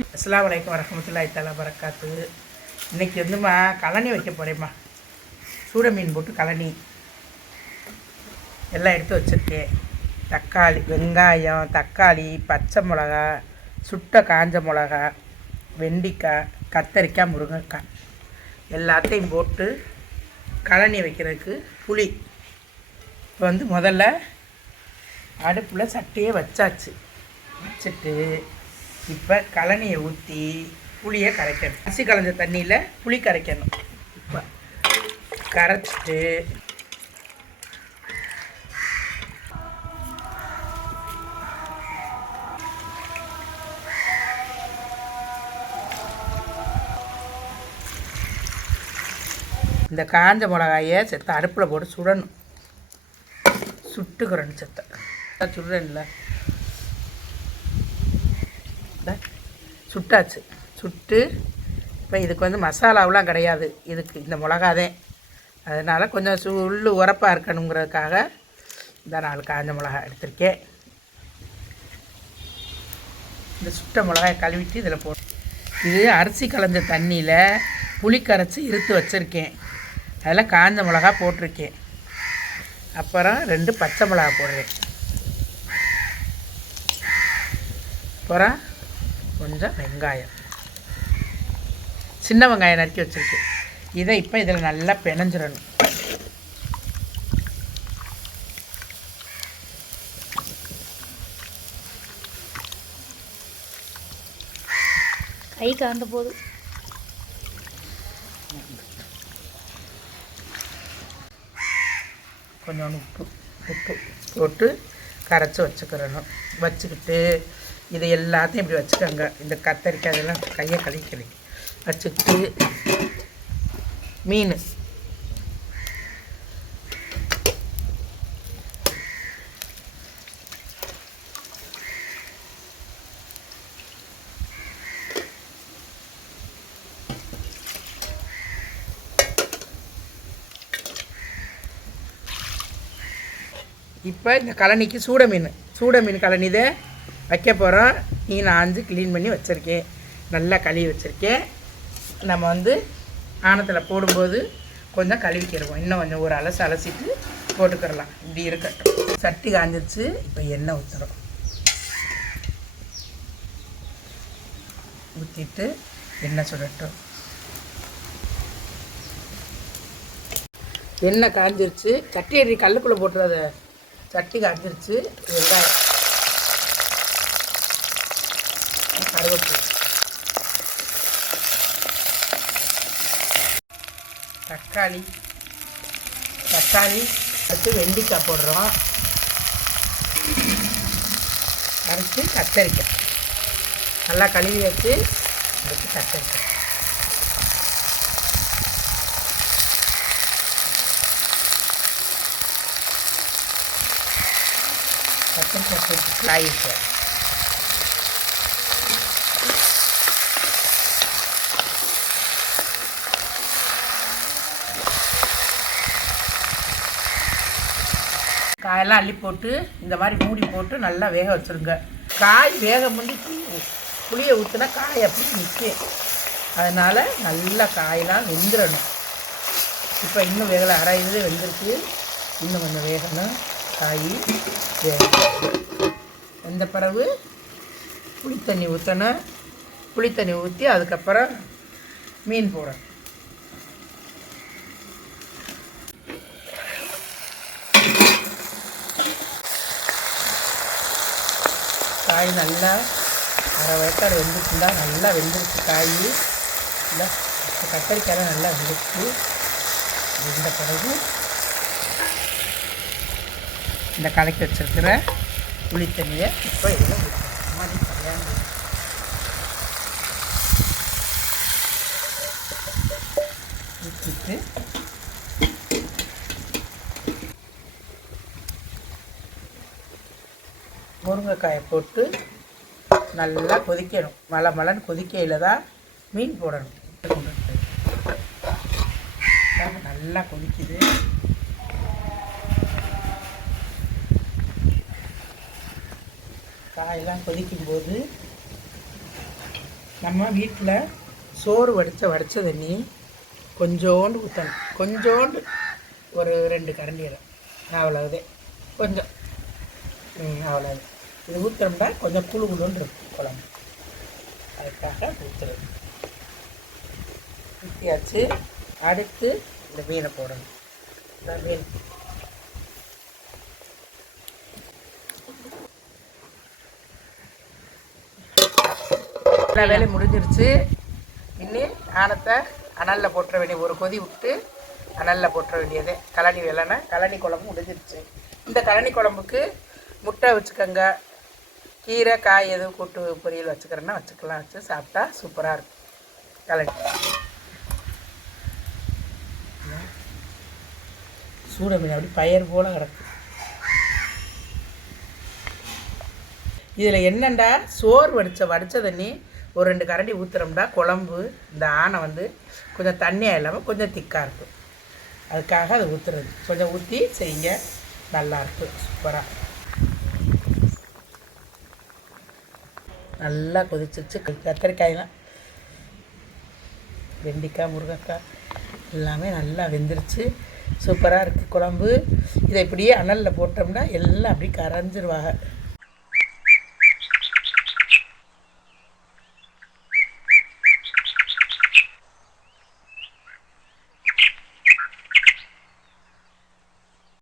அஸ்ஸலாமு அலைக்கும் வரஹ்மத்துல்லாஹி தஆலா பரக்காத்து. இன்றைக்கி வந்துமா கழனி வைக்க போகிறேம்மா. சூட மீன் போட்டு கழனி எல்லாம் எடுத்து வச்சுருக்கேன். தக்காளி, வெங்காயம், தக்காளி, பச்சை மிளகா, சுட்ட காஞ்ச மிளகா, வெண்டிக்காய், கத்தரிக்காய், முருங்கைக்காய் எல்லாத்தையும் போட்டு கழனி வைக்கிறதுக்கு புளி. இப்போ வந்து முதல்ல அடுப்பில் சட்டியை வச்சுட்டு இப்போ கழனியை ஊற்றி புளியை கரைக்கணும். அரிசி களைஞ்ச தண்ணியில் புளி கரைக்கணும். இப்போ கரைச்சிட்டு இந்த காஞ்ச மிளகாயை செத்த அடுப்பில் போட்டு சுடணும். சுட்டுக்கிறேன்னு செத்த சுடுறேன்ல, சுட்டாச்சு. சுட்டு இப்போ இதுக்கு வந்து மசாலாவெலாம் கிடையாது, இதுக்கு இந்த மிளகாதேன். அதனால் கொஞ்சம் உள்ளு உரப்பாக இருக்கணுங்கிறதுக்காக இந்த 4 காஞ்ச மிளகா எடுத்திருக்கேன். இந்த சுட்ட மிளகாயை கழுவிட்டு இதில் போட்டு, இது அரிசி களைஞ்ச தண்ணியில் புளி கரைச்சி இருத்து வச்சுருக்கேன். அதில் காஞ்ச மிளகா போட்டிருக்கேன். அப்புறம் 2 பச்சை மிளகா போடுறேன். அப்புறம் கொஞ்சம் வெங்காயம், சின்ன வெங்காயம் நறுக்கி வச்சுருக்கேன். இதை இப்போ இதில் நல்லா பிணைஞ்சிடணும். கை காந்த போது கொஞ்சம் உப்பு போட்டு கரைச்சி வச்சுக்கிட்டு இதை எல்லாத்தையும் இப்படி வச்சுக்கோங்க. இந்த கத்தரிக்காய் இதெல்லாம் கையை கழிக்கிறேன். வச்சுக்கிட்டு மீன் இப்போ இந்த கழனிக்கு சூட மீன் கழனி இதை வைக்க போகிறோம். மீன் ஆஞ்சு க்ளீன் பண்ணி வச்சுருக்கேன், நல்லா கழுவி வச்சுருக்கேன். நம்ம வந்து ஆணத்தில் போடும்போது கொஞ்சம் கழுவிக்கிடுவோம். இன்னும் கொஞ்சம் ஒரு அலசிட்டு போட்டுக்கிறலாம். இப்படி இருக்கட்டும். சட்டி காஞ்சிருச்சு. இப்போ எண்ணெய் ஊற்றுறோம். ஊற்றிட்டு எண்ணெய் சுடட்டும். எண்ணெய் காஞ்சிருச்சு. சட்டி அடி கல்லுக்குள்ளே போட்டுறத. சட்டி காஞ்சிருச்சு. வெங்காயம், கருவேப்பிலை, தக்காளி அடுத்து வெண்டிக்காய் போடுறோம். அடுத்து கத்தரிக்காய் நல்லா கழுவி வச்சு அடுத்து கத்தரிக்காய். கத்தரிக்காய் போட்டு காய்ச்சி காயெல்லாம் அள்ளி போட்டு இந்த மாதிரி மூடி போட்டு நல்லா வேக வச்சுருங்க. காய் வேக முந்தி புளியை ஊற்றினா காய் அப்படி நிற்கும். அதனால் நல்லா காயெல்லாம் வெந்துடணும். இப்போ இன்னும் வேகலை, அரை இது வெந்திருக்கு. இன்னும் கொஞ்சம் வேகணும். காய் வெந்த பிறகு புளித்தண்ணி ஊற்றணும். புளித்தண்ணி ஊற்றி அதுக்கப்புறம் மீன் போடணும். காய் நல்லா அரை வயக்காடு வெந்துச்சுன்னா நல்லா வெந்துருச்சு காய். இல்லை கத்தரிக்காயெல்லாம் நல்லா வெந்துருச்சு. வெந்த பிறகு இந்த கலக்கி வச்சுருக்கிற புளி தண்ணியை இப்போ இதில் மாதிரி சரியான ஊற்றிட்டு முருங்கைக்காயை போட்டு நல்லா கொதிக்கணும். மலைன்னு கொதிக்கையில் தான் மீன் போடணும். நல்லா கொதிக்குது. காயெல்லாம் கொதிக்கும்போது நம்ம வீட்டில் சோறு வடித்த தண்ணி கொஞ்சோண்டு ஊற்றணும். கொஞ்சோண்டு ஒரு 2 கரண்டி இடம், அவ்வளோதே. கொஞ்சம் அவ்வளோது. இது ஊற்றுறோம்னா கொஞ்சம் குழு குழுன்னு இருக்கும் குழம்பு, அதுக்காக ஊற்றுறது. ஊற்றியாச்சு. அடுத்து இந்த மீனை போடணும். இந்த மீன் எல்லா வேலையும் முடிஞ்சிருச்சு. இன்னும் ஆனத்தை அனலில் போட்டுற வேண்டிய ஒரு கொதி விட்டு அனலில் போட்டுற வேண்டியதே. கழனி வேலைன்னா கழனி குழம்பு முடிஞ்சிருச்சு. இந்த கழனி குழம்புக்கு முட்டை வச்சுக்கோங்க, கீரை காய் எதுவும் கூட்டு பொரியல் வச்சுக்கிறேன்னா வச்சுக்கலாம். வச்சு சாப்பிட்டா சூப்பராக இருக்கும் கழனி. சூட மீன் அப்படி பயிர் போல் கிடக்கு. இதில் என்னண்டா, சோறு வடித்த தண்ணி ஒரு 2 கரண்டி ஊற்றுறோம்டா குழம்பு இந்த ஆனை வந்து கொஞ்சம் தண்ணியாக இல்லாமல் கொஞ்சம் திக்காக இருக்கும். அதுக்காக அதை ஊற்றுறது. கொஞ்சம் ஊற்றி செய்யுங்க, நல்லாயிருக்கும், சூப்பராக. நல்லா கொதிச்சிச்சு. கத்திரிக்காயெலாம், வெண்டைக்காய், முருங்கைக்காய் எல்லாமே நல்லா வெந்துருச்சு. சூப்பராக இருக்குது குழம்பு. இதை இப்படியே அனலில் போட்டோம்னா எல்லாம் அப்படியே கரைஞ்சிருவாங்க.